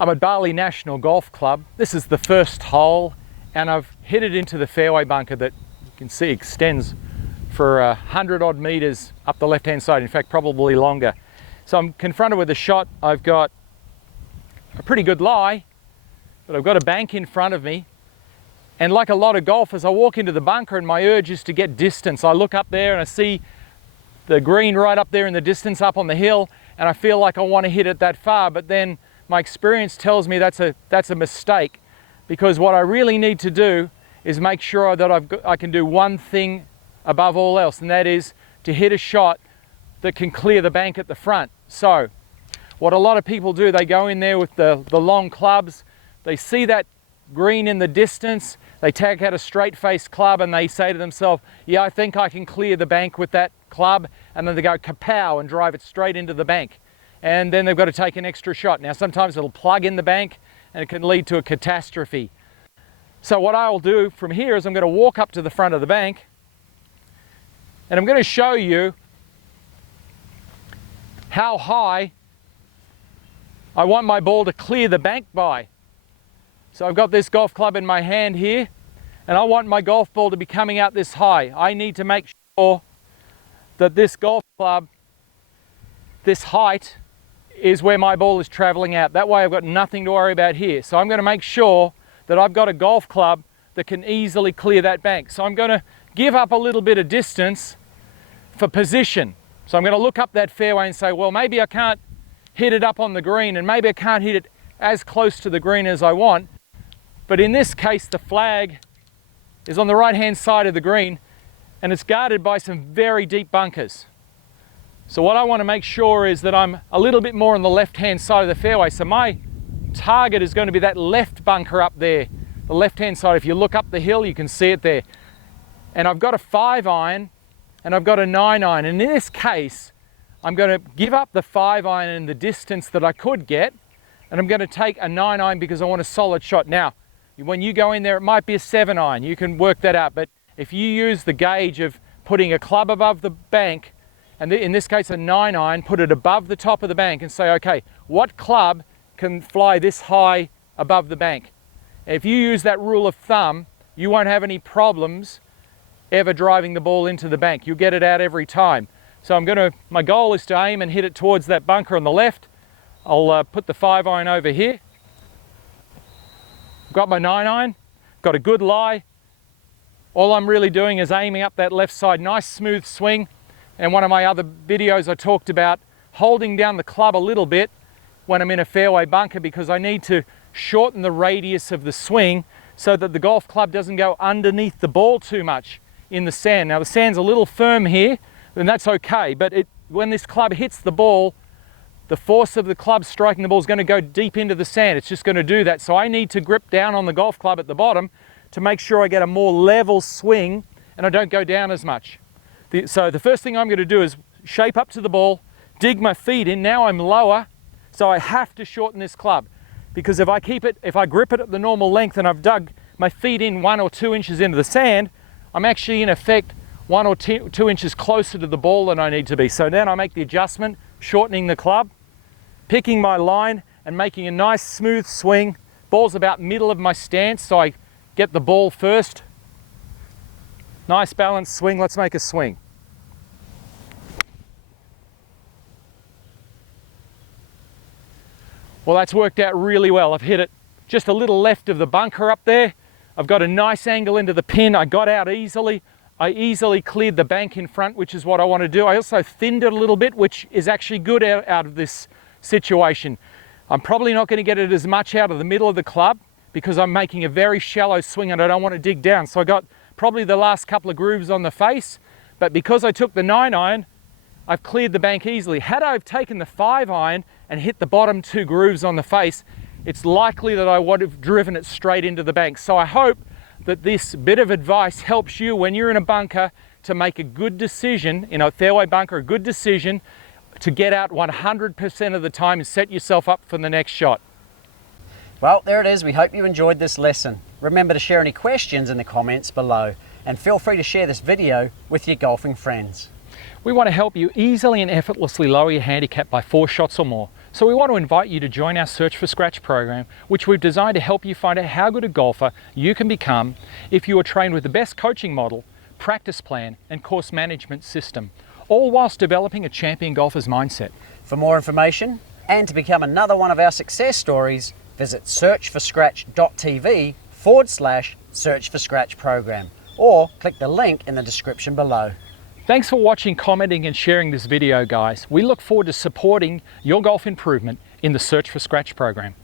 I'm at Bali National Golf Club. This is the first hole, and I've hit it into the fairway bunker that you can see extends for 100 odd meters up the left hand side, in fact probably longer. So I'm confronted with a shot. I've got a pretty good lie, but I've got a bank in front of me, and like a lot of golfers, I walk into the bunker and my urge is to get distance. I look up there and I see the green right up there in the distance up on the hill, and I feel like I want to hit it that far, but then my experience tells me that's a mistake, because what I really need to do is make sure that I can do one thing above all else, and that is to hit a shot that can clear the bank at the front. So what a lot of people do, they go in there with the long clubs, they see that green in the distance, they take out a straight face club and they say to themselves, yeah, I think I can clear the bank with that club, and then they go kapow and drive it straight into the bank. And then they've got to take an extra shot. Now sometimes it'll plug in the bank and it can lead to a catastrophe. So what I'll do from here is I'm going to walk up to the front of the bank, and I'm going to show you how high I want my ball to clear the bank by. So I've got this golf club in my hand here, and I want my golf ball to be coming out this high. I need to make sure that this golf club, this height, is where my ball is traveling out. That way I've got nothing to worry about here. So I'm going to make sure that I've got a golf club that can easily clear that bank. So I'm going to give up a little bit of distance for position. So I'm going to look up that fairway and say, well, maybe I can't hit it up on the green, and maybe I can't hit it as close to the green as I want. But in this case, the flag is on the right-hand side of the green, and it's guarded by some very deep bunkers. So what I want to make sure is that I'm a little bit more on the left-hand side of the fairway. So my target is going to be that left bunker up there, the left-hand side. If you look up the hill, you can see it there. And I've got a 5-iron and I've got a 9-iron. And in this case, I'm going to give up the 5-iron and the distance that I could get, and I'm going to take a 9-iron because I want a solid shot. Now, when you go in there, it might be a 7-iron. You can work that out. But if you use the gauge of putting a club above the bank, and in this case a 9-iron, put it above the top of the bank and say, okay, what club can fly this high above the bank? If you use that rule of thumb, you won't have any problems ever driving the ball into the bank. You'll get it out every time. So my goal is to aim and hit it towards that bunker on the left. I'll put the 5-iron over here. Got my 9-iron, got a good lie. All I'm really doing is aiming up that left side, nice smooth swing. And one of my other videos I talked about holding down the club a little bit when I'm in a fairway bunker, because I need to shorten the radius of the swing so that the golf club doesn't go underneath the ball too much in the sand. Now the sand's a little firm here, and that's okay, but when this club hits the ball, the force of the club striking the ball is going to go deep into the sand. It's just going to do that. So I need to grip down on the golf club at the bottom to make sure I get a more level swing and I don't go down as much. So the first thing I'm going to do is shape up to the ball, dig my feet in. Now I'm lower, so I have to shorten this club, because if I grip it at the normal length and I've dug my feet in 1 or 2 inches into the sand, I'm actually in effect 1 or 2 inches closer to the ball than I need to be. So then I make the adjustment, shortening the club, picking my line and making a nice smooth swing. Ball's about middle of my stance, so I get the ball first. Nice balanced swing. Let's make a swing. Well, that's worked out really well. I've hit it just a little left of the bunker up there. I've got a nice angle into the pin. I got out easily. I easily cleared the bank in front, which is what I want to do. I also thinned it a little bit, which is actually good out of this situation. I'm probably not going to get it as much out of the middle of the club because I'm making a very shallow swing and I don't want to dig down. So I got probably the last couple of grooves on the face, but because I took the 9-iron, I've cleared the bank easily. Had I taken the 5-iron and hit the bottom 2 grooves on the face, it's likely that I would have driven it straight into the bank. So I hope that this bit of advice helps you when you're in a bunker to make a good decision, in a fairway bunker, a good decision to get out 100% of the time and set yourself up for the next shot. Well, there it is. We hope you enjoyed this lesson. Remember to share any questions in the comments below, and feel free to share this video with your golfing friends. We want to help you easily and effortlessly lower your handicap by 4 shots or more. So we want to invite you to join our Search for Scratch program, which we've designed to help you find out how good a golfer you can become if you are trained with the best coaching model, practice plan and course management system, all whilst developing a champion golfer's mindset. For more information and to become another one of our success stories, visit searchforscratch.tv/Search for Scratch program, or click the link in the description below. Thanks for watching, commenting and sharing this video, guys. We look forward to supporting your golf improvement in the Search for Scratch program.